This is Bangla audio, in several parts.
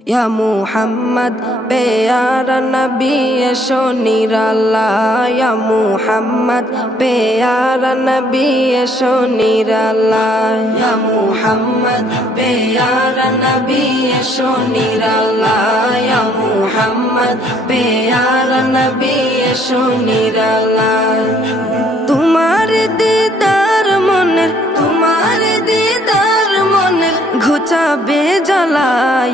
या मुहम्मद प्यारा नबी एशो निराला या मुहम्मद प्यारा नबी एशो निराला या मुहम्मद प्यारा नबी एशो निराला या मुहम्मद प्यारा नबी एशो निराला तुम्हारे दीदार मने घुचाबे জ্বালা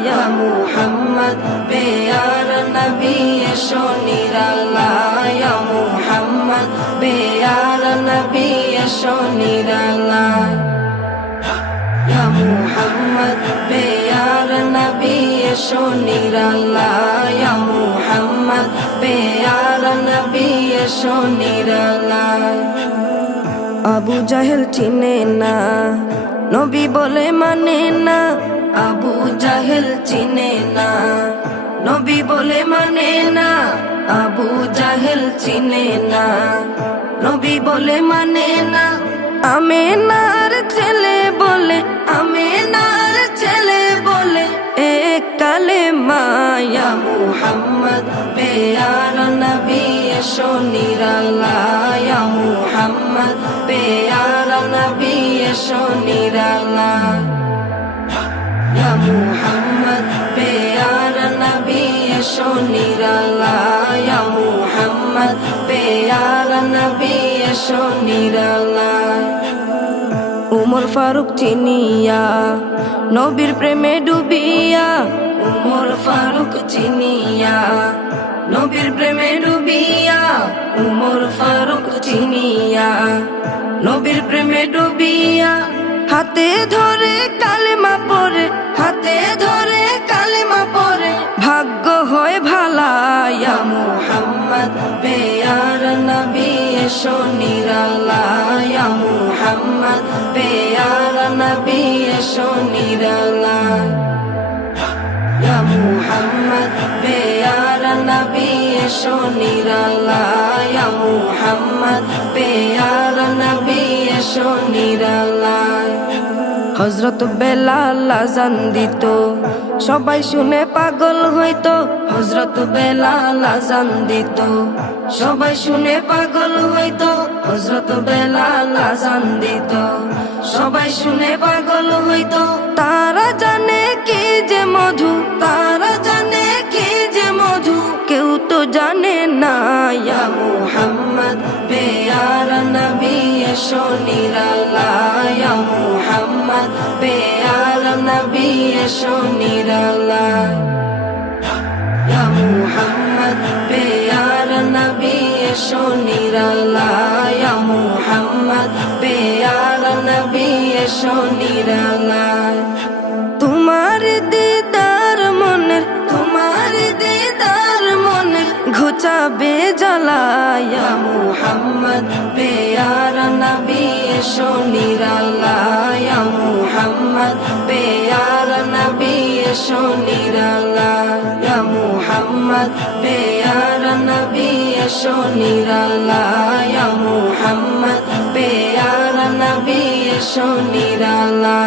या मुहम्मद प्यारा नबी एशो निराला या मुहम्मद प्यारा नबी एशो निराला या मुहम्मद प्यारा नबी एशो निराला या मुहम्मद प्यारा नबी एशो निराला আবু জাহেল চিনে না নবী বলে মানে না আবু জাহেল চিনে না নবী বলে মানে না আবু জাহেল চিনে না নবী বলে মানে না আমেনার ছেলে বলে এক কালেমা ইয়া মুহাম্মদ প্যারা নবী এশো নিরালা ইয়া মুহাম্মদ প্যারা নবী এশো নিরালা ইয়া মুহাম্মদ প্যারা নবী এশো নিরালা ইয়া মুহাম্মদ প্যারা নবী এশো নিরালা উমর ফারুক চিনিয়া নবীর প্রেমে ডুবিয়া উমর ফারুক চিনিয়া নবীর প্রেমে ডুবিয়া উমর ফারুক চিনিয়া নবীর প্রেমে ডুবিয়া হাতে ধরে কালেমা পড়ে ভাগ্য হয় ভালা ইয়া মুহাম্মদ প্যারা নবী এশো নিরালা ইয়া মুহাম্মদ প্যারা নবী এশো নিরালা ইয়া মুহাম্মদ প্যারা নবী এশো নিরালা ইয়া মুহাম্মদ প্যারা নবী এশো নিরালা হযরত বেলাল আযান দিত সবাই শুনে পাগল হইতো হযরত বেলাল আযান দিত সবাই শুনে পাগল হইতো হযরত বেলাল আযান দিত সবাই শুনে পাগল হইতো তারা জানে কি যে মধু কেউ তো জানে না ইয়া মুহাম্মদ প্যারা নবী এশো নিরালা ইয়া মুহাম্মদ প্যারা নবী এশো নিরালা ইয়া মুহাম্মদ প্যারা নবী এশো নিরালা ইয়া মুহাম্মদ প্যারা নবী এশো নিরালা তোমার দিদার মনের ঘুচাবে জ্বালা ইয়া মুহাম্মদ প্যারা নবী এশো নিরালা ইয়া মুহাম্মদ প্যারা নবী এশো নিরালা ইয়া মুহাম্মদ প্যারা নবী এশো নিরালা ইয়া মুহাম্মদ প্যারা নবী এশো নিরালা।